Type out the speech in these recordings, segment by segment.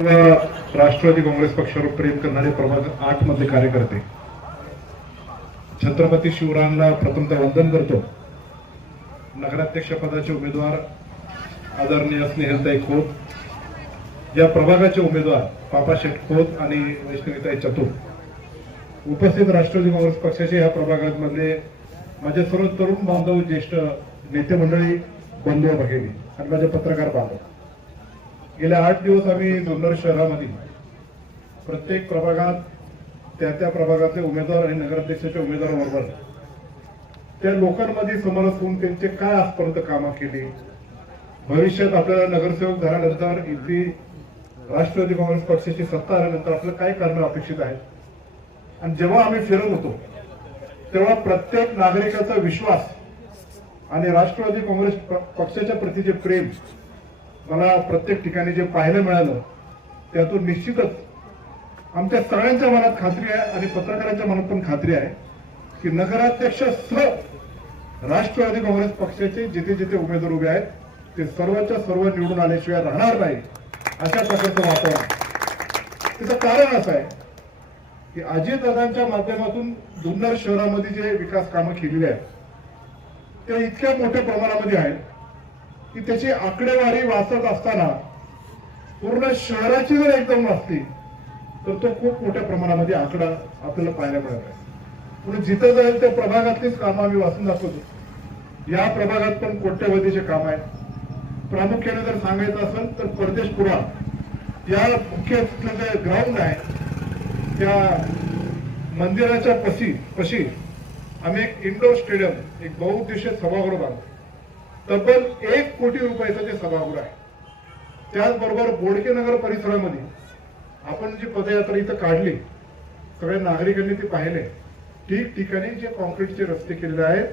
राष्ट्रवादी काँग्रेस पक्षावर प्रेम करणारे प्रभाग आठ मधले कार्यकर्ते. छत्रपती शिवरायांना प्रथमतः वंदन करतो. नगराध्यक्ष पदाचे उमेदवार आदरणीय स्नेहलताई खोत. या प्रभागाचे उमेदवार पापा शेठ खोत आणि वैष्णवीताई चतुर. उपस्थित राष्ट्रवादी काँग्रेस पक्षाचे या प्रभागामध्ये माझे सर्व तरुण बांधव ज्येष्ठ नेते मंडळी बंधू भगिनी आणि माझे पत्रकार बांधव. गेल्या आठ दिवस आम्ही जुन्नर शहरामध्ये प्रत्येक प्रभागात त्या त्या प्रभागातले उमेदवार आणि नगराध्यक्षाच्या उमेदवाराबरोबर त्या लोकांमध्ये समरस होऊन त्यांचे काय आजपर्यंत कामं केली? भविष्यात आपल्याला नगरसेवक झाल्यानंतर इथली राष्ट्रवादी काँग्रेस पक्षाची सत्ता आल्यानंतर आपल्याला काय करणं अपेक्षित आहे? आणि जेव्हा आम्ही फिरत होतो तेव्हा प्रत्येक नागरिकाचा विश्वास आणि राष्ट्रवादी काँग्रेस पक्षाच्या प्रती जे प्रेम मला प्रत्येक ठिकाणी जे पाहायला मिळालं त्यातून निश्चितच आमच्या सगळ्यांच्या मनात खात्री आहे आणि पत्रकारांच्या मनात पण खात्री आहे की नगराध्यक्ष सह राष्ट्रवादी काँग्रेस पक्षाचे जिथे जिथे उमेदवार उभे आहेत ते सर्वच्या सर्व निवडून आल्याशिवाय राहणार नाही अशा प्रकारचं वातावरण त्याचं कारण असं आहे की अजितदादांच्या माध्यमातून जुन्नर शहरामध्ये जे विकास कामं केलेली आहेत त्या इतक्या मोठ्या प्रमाणामध्ये आहेत की त्याची आकडेवारी वाचत असताना पूर्ण शहराची जर एकदम वाचली तर तो खूप मोठ्या प्रमाणामध्ये आकडा आपल्याला पाहायला मिळत आहे. म्हणून जिथं जाईल त्या प्रभागातलीच कामं आम्ही वाचून दाखवतो. या प्रभागात पण कोट्यवधीचे काम आहे प्रामुख्याने जर सांगायचं असेल तर परदेशपुरा या मुख्य तिथलं जे ग्राउंड आहे त्या मंदिराच्या पशी पशी आम्ही एक इंडोर स्टेडियम एक बहुउद्देशीय सभागृह बांधतो. तब्बल एक कोटी रुपयाचं ते सभागृह आहे त्याचबरोबर बोडके नगर परिसरामध्ये आपण जी पदयात्रा इथं काढली सगळ्या नागरिकांनी ते पाहिले ठिकठिकाणी जे कॉन्क्रीटचे रस्ते केलेले आहेत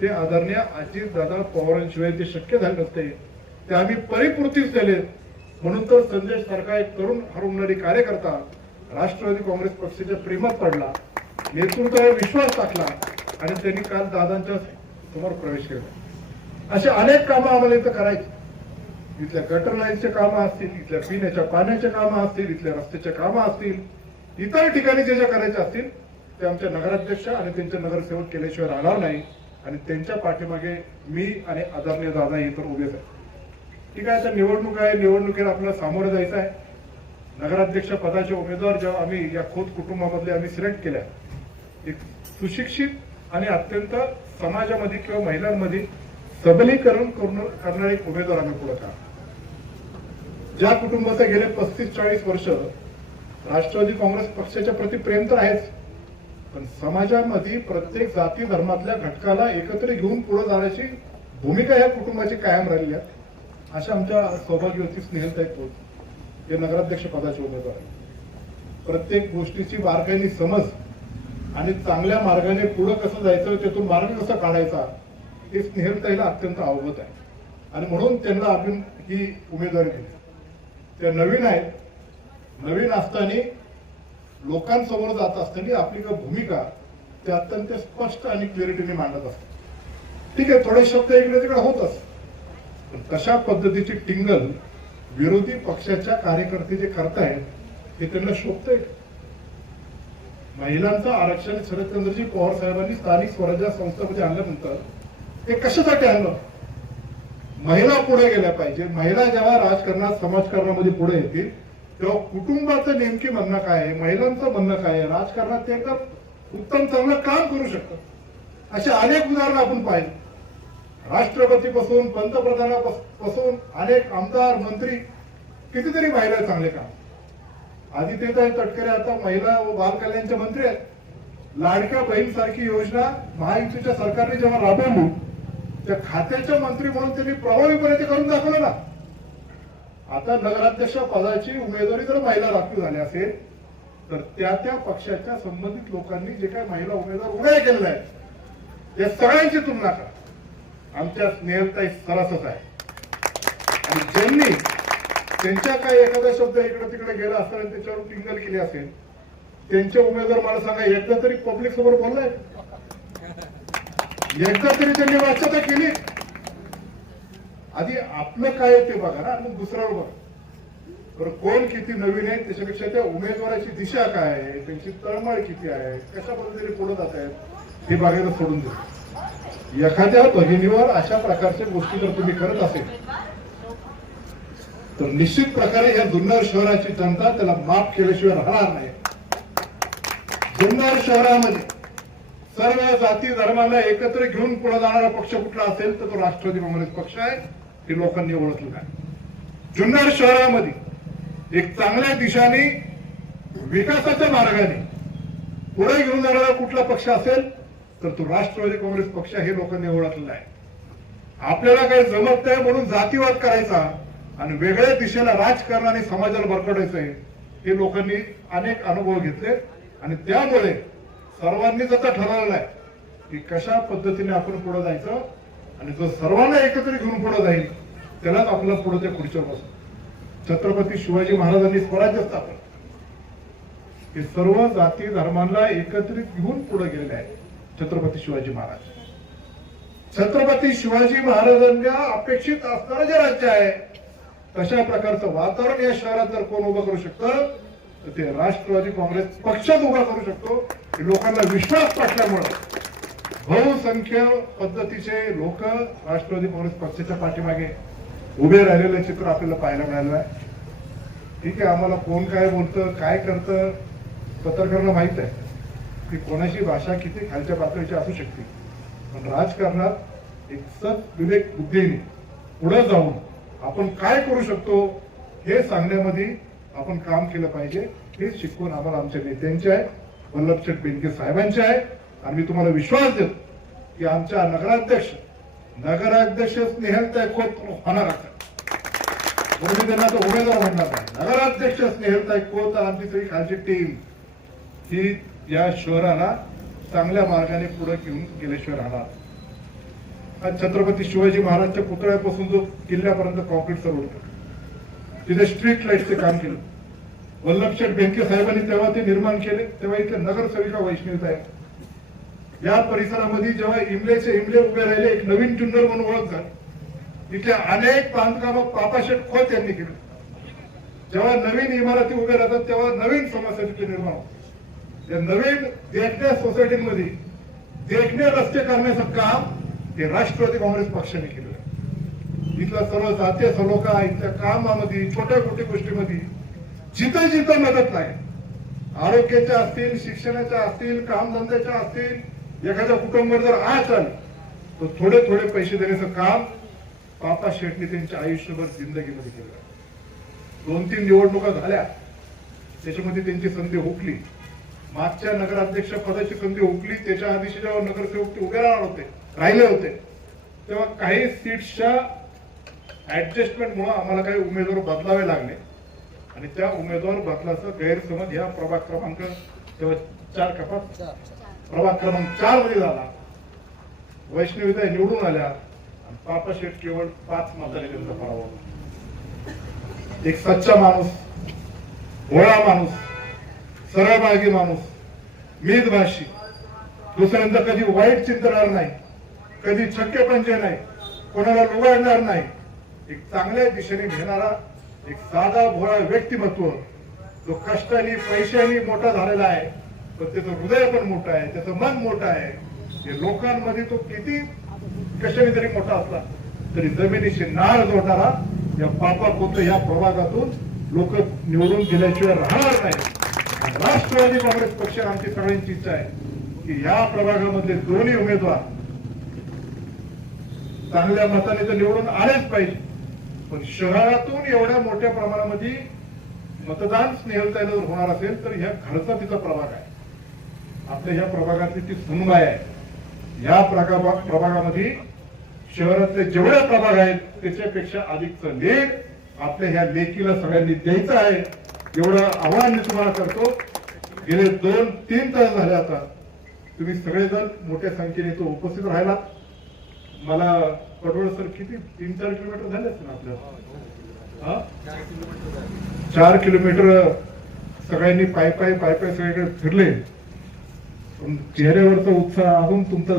ते आदरणीय अजित दादा पवारांशिवाय ते शक्य झाले नसते ते आम्ही परिपूर्तीच झाले म्हणून तर संजय सारखा एक तरुण हरवणारी कार्यकर्ता राष्ट्रवादी काँग्रेस पक्षाच्या प्रेमात पडला नेतृत्वावर विश्वास टाकला आणि त्यांनी काल दादांच्या समोर प्रवेश केला. असे अनेक कामं आम्हाला इथं करायची. इथल्या गटर लाईनचे कामं असतील इथल्या पिण्याच्या पाण्याचे कामं असतील इथल्या रस्त्याचे कामं असतील इतर ठिकाणी जे जे करायचे असतील ते आमच्या नगराध्यक्ष आणि त्यांचे नगरसेवक केल्याशिवाय राहणार नाही. आणि त्यांच्या पाठीमागे मी आणि आदरणीय दादा हे तर उभेच आहे ठीक आहे आता निवडणूक आहे निवडणुकीला आपल्याला सामोरं जायचं आहे. नगराध्यक्ष पदाचे उमेदवार जेव्हा आम्ही या खोत कुटुंबामधले आम्ही सिलेक्ट केल्या एक सुशिक्षित आणि अत्यंत समाजामध्ये किंवा महिलांमध्ये सबलीकरण करून करणारे एक उमेदवार आम्ही पुढे का ज्या कुटुंबाचं गेले पस्तीस चाळीस वर्ष राष्ट्रवादी काँग्रेस पक्षाच्या प्रति प्रेम तर आहेच. पण समाजामध्ये प्रत्येक जाती धर्मातल्या घटकाला एकत्र घेऊन पुढे जाण्याची भूमिका या कुटुंबाची कायम राहिली आहे. अशा आमच्या सौभाग्यवती स्नेहलताई पोत हे नगराध्यक्ष पदाचे उमेदवार आहेत. प्रत्येक गोष्टीची बारकाईने समज आणि चांगल्या मार्गाने पुढे कसं जायचं त्यातून मार्ग कसा काढायचा हे स्नेहलताईला अत्यंत अवगत आहे. आणि म्हणून त्यांना आपण ही उमेदवारी दिली. त्या नवीन आहेत. नवीन असताना लोकांसमोर जात असताना आपली का भूमिका ते अत्यंत स्पष्ट आणि क्लिअरिटीने मांडत असतात ठीक आहे थोडे शब्द इकडे तिकडे होतच. पण तशा पद्धतीची टिंगल विरोधी पक्षाच्या कार्यकर्ते जे करतायत हे त्यांना शोभतंय महिलांचं आरक्षण शरदचंद्रजी पवार साहेबांनी स्थानिक स्वराज्य संस्थामध्ये आणल्यानंतर ते कशासाठी आणलं? महिला पुढे गेल्या पाहिजे महिला जेव्हा राजकारणात समाजकारणामध्ये पुढे येतील तेव्हा कुटुंबाचं नेमकी म्हणणं काय आहे? महिलांचं म्हणणं काय आहे? राजकारणात ते एकदम उत्तम चांगलं काम करू शकतात. असे अनेक उदाहरणं आपण पाहिले. राष्ट्रपतीपासून पंतप्रधानापासून अनेक आमदार मंत्री कितीतरी महिला चांगले काम आदित्यताई तटकरे आता महिला व बाल कल्याणच्या मंत्री आहेत. लाडक्या बहीण सारखी योजना महायुतीच्या सरकारने जेव्हा राबवली त्या खात्याच्या मंत्री म्हणून त्यांनी प्रभावीपणे ते करून दाखवलं ना. आता नगराध्यक्ष पदाची उमेदवारी जर महिला राखीव झाली असेल तर त्या त्या पक्षाच्या संबंधित लोकांनी जे काही महिला उमेदवार उभ्या केलेल्या आहेत या सगळ्यांची तुलना करा. आमच्या स्नेहलताई सरसच आहे. आणि ज्यांनी त्यांच्या काही एखादा शब्द इकडे तिकडे गेला असताना आणि त्याच्यावर टिंगल केली असेल त्यांचे उमेदवार मला सांगा एकदा तरी पब्लिक समोर बोललाय? एकदा तरी त्यांनी वाच्यता केली. आधी आपलं काय आहे ते बघा ना मग दुसऱ्यावर बघा. तर कोण किती नवीन आहे त्याच्यापेक्षा त्या उमेदवाराची दिशा काय आहे त्यांची तळमळ किती आहे कशा पद्धतीने पुढे जात आहेत हे बघायला सोडून दे एखाद्या भगिनीवर अशा प्रकारच्या गोष्टी जर तुम्ही करत असेल तर निश्चित प्रकारे या जुन्नर शहराची जनता त्याला माफ केल्याशिवाय राहणार नाही. जुन्नर शहरामध्ये सर्व जाती धर्माला एकत्र घेऊन पुढे जाणारा पक्ष कुठला असेल तर तो राष्ट्रवादी काँग्रेस पक्ष आहे. हे लोकांनी ओळखलं आहे. जुन्नर शहरामध्ये एक चांगल्या दिशाने विकासाच्या मार्गाने पुढे घेऊन जाणारा कुठला पक्ष असेल तर तो राष्ट्रवादी काँग्रेस पक्ष हे लोकांनी ओळखलेला आहे. आपल्याला काही जमत नाही म्हणून जातीवाद करायचा आणि वेगळ्या दिशेला राजकारणाने समाजाला बरकडायचं हे लोकांनी अनेक अनुभव घेतले. आणि त्यामुळे सर्वांनीच आता ठरवलेलं आहे की कशा पद्धतीने आपण पुढे जायचं आणि जो सर्वांना एकत्रित घेऊन पुढे जाईल त्यालाच आपलं पुढे ते खुर्चीवर बसतो छत्रपती शिवाजी महाराजांनी स्वराज्य स्थापन हे सर्व जाती धर्मांना एकत्रित घेऊन पुढे गेलेले आहेत छत्रपती शिवाजी महाराज. छत्रपती शिवाजी महाराजांना अपेक्षित असणारं जे राज्य आहे तशा प्रकारचं वातावरण या शहरात जर कोण उभं करू शकतं ते राष्ट्रवादी काँग्रेस पक्षच उभा करू शकतो. लोकांना विश्वास टाकल्यामुळं बहुसंख्य पद्धतीचे लोक राष्ट्रवादी काँग्रेस पक्षाच्या पाठीमागे उभे राहिलेलं चित्र आपल्याला पाहायला मिळालं आहे. ठीक आहे आम्हाला कोण काय बोलतं काय करतं पत्रकारांना माहीत आहे. की कोणाची भाषा किती खालच्या पातळीची असू शकते. पण राजकारणात एक सत विवेक बुद्धीने पुढे जाऊन आपण काय करू शकतो हे सांगण्यामध्ये आपण काम केलं पाहिजे. हे शिकवण आम्हाला आमच्या नेत्यांचे आहे. वल्लभशेठ बेनके साहेबांचे आहे. आणि मी तुम्हाला विश्वास देतो की आमच्या नगराध्यक्ष नगराध्यक्ष स्नेहलताय खोत होणार म्हणून मी त्यांना तो उमेदवार म्हणणार नाही नगराध्यक्ष स्नेहलताय खोत आमची सगळी खालची टीम ही या शहराला चांगल्या मार्गाने पुढे घेऊन गेल्याशिवाय राहणार आज छत्रपती शिवाजी महाराजच्या पुतळ्यापासून जो किल्ल्यापर्यंत कॉन्क्रीटचं रोड केलं. तिथे स्ट्रीट लाईटचे काम केलं. वल्लभशेठ बेंके साहेबांनी तेव्हा ते निर्माण केले तेव्हा इथे नगरसेविका वैष्णवीत आहे या परिसरामध्ये जेव्हा इमलेचे इमले उभे राहिले एक नवीन टुंडर म्हणून ओळख झाली. इथल्या अनेक बांधकामं पापाशेठ खोत यांनी केली. जेव्हा नवीन इमारती उभ्या राहतात तेव्हा नवीन समस्या निर्माण होतात. या नवीन देखण्या सोसायटीमध्ये देखणे रस्ते करण्याचं काम हे राष्ट्रवादी काँग्रेस पक्षाने केलं इथलं सर्व जातीय सलोखा इथल्या कामामध्ये छोट्या छोट्या गोष्टीमध्ये. जिथं जिथं मदत नाही. आरोग्याच्या असतील शिक्षणाच्या असतील कामधंद्याच्या असतील एखाद्या कुटुंबावर जर आच तर थोडे थोडे पैसे देण्याचं काम पापा शेटने त्यांच्या आयुष्यभर जिंदगीमध्ये केलं. दोन तीन निवडणुका झाल्या. त्याच्यामध्ये त्यांची संधी हुकली. मागच्या नगराध्यक्ष पदाची संधी हुकली. त्याच्या आधीशी जेव्हा नगरसेवक ते उभे राहणार होते राहिले होते. तेव्हा काही सीट्सच्या ऍडजस्टमेंटमुळं आम्हाला काही उमेदवार बदलावे लागले. आणि त्या उमेदवार बदलाचा गैरसमज ह्या प्रभाग क्रमांक तेव्हा चार कपात प्रभाग क्रमांक चारमध्ये झाला. वैष्णवीता निवडून आल्या. आणि पापा शेठ केवळ पाच मताने त्यांचा पराभव एक सच्चा माणूस भोळा माणूस सरळमार्गी माणूस मेदभाषी दुसऱ्यांदा कधी वाईट चिंतणार नाही कधी छक्के पंचे नाही कोणाला लुगाडणार नाही. एक चांगल्या दिशेने घेणारा एक साधा भोळा व्यक्तिमत्व. जो कष्टाने पैशाने मोठा झालेला आहे पण त्याचं हृदय पण मोठं आहे त्याचं मन मोठं आहे. हे लोकांमध्ये तो किती कशाने तरी मोठा असला तरी जमिनीशी नाळ जोडणारा या पापा पुत्र या प्रभागातून लोक निवडून गेल्याशिवाय राहणार नाही. राष्ट्रवादी काँग्रेस पक्ष आमची सगळ्यांची इच्छा आहे की या प्रभागामधले दोन्ही उमेदवार चांगल्या मताने तर निवडून आलेच पाहिजे. पण शहरातून एवढ्या मोठ्या प्रमाणामध्ये मतदान स्नेहलताईला जर होणार असेल तर ह्या घरचा तिचा प्रभाग आहे. आपल्या ह्या प्रभागातली ती सुनबाई आहे. या प्रभागा प्रभागामध्ये शहरातले जेवढे प्रभाग आहेत त्याच्यापेक्षा अधिकचं लेख आपल्या ह्या लेखीला सगळ्यांनी द्यायचं आहे. एवढं आव्हान मी तुम्हाला करतो. गेले दोन तीन तास झाले आता. तुम्ही सगळेजण मोठ्या संख्येने तो उपस्थित राहिला मला पडवळ सर किती? तीन चार किलोमीटर झाले असतील आपल्याला हा? चार किलोमीटर सगळ्यांनी पाय पाय पाय पाय सगळीकडे फिरले. पण चेहऱ्यावरचा उत्साह अजून तुमचा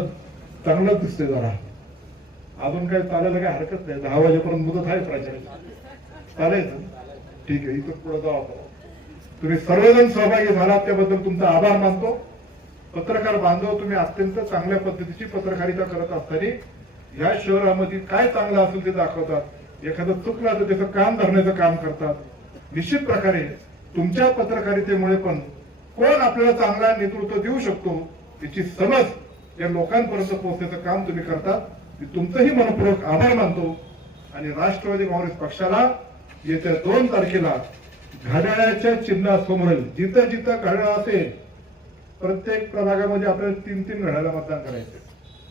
चांगलाच दिसतोय जरा. अजून काय चालायला काही हरकत नाही. दहा वाजेपर्यंत मुदत आहे प्राचार्य. चालायचं ठीक आहे इथं पुढे जाऊ आपण. तुम्ही सर्वजण सहभागी झालात त्याबद्दल तुमचा आभार मानतो. पत्रकार बांधव तुम्ही अत्यंत चांगल्या पद्धतीची पत्रकारिता करत असताना या शहरामध्ये काय चांगलं असेल ते दाखवतात. एखादं चुकलं तर त्याचं कान धरण्याचं काम करतात. निश्चित प्रकारे तुमच्या पत्रकारितेमुळे पण कोण आपल्याला चांगला नेतृत्व देऊ शकतो त्याची समज या लोकांपर्यंत पोहोचण्याचं काम तुम्ही करतात. मी तुमचंही मनपूर्वक आभार मानतो. आणि राष्ट्रवादी काँग्रेस पक्षाला येत्या दोन तारखेला घड्याळ्याच्या चिन्हासमोर जिथं जिथं घड्याळ असेल प्रत्येक प्रभागामध्ये आपल्याला तीन तीन घड्याला मतदान करायचं.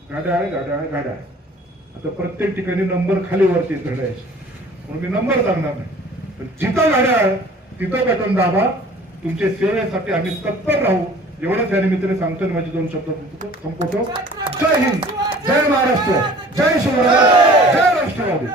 घड्याळ घड्याळ घड्याळ. आता प्रत्येक ठिकाणी नंबर खाली वरती आहेत म्हणून मी नंबर सांगणार नाही. पण जिथं घड्याळ तिथं बटन दाबा. तुमच्या सेवेसाठी आम्ही तत्पर राहू. एवढंच या निमित्ताने सांगतो आणि माझे दोन शब्द संपवतो. जय हिंद. जय महाराष्ट्र. जय शिवराय. जय राष्ट्रवादी.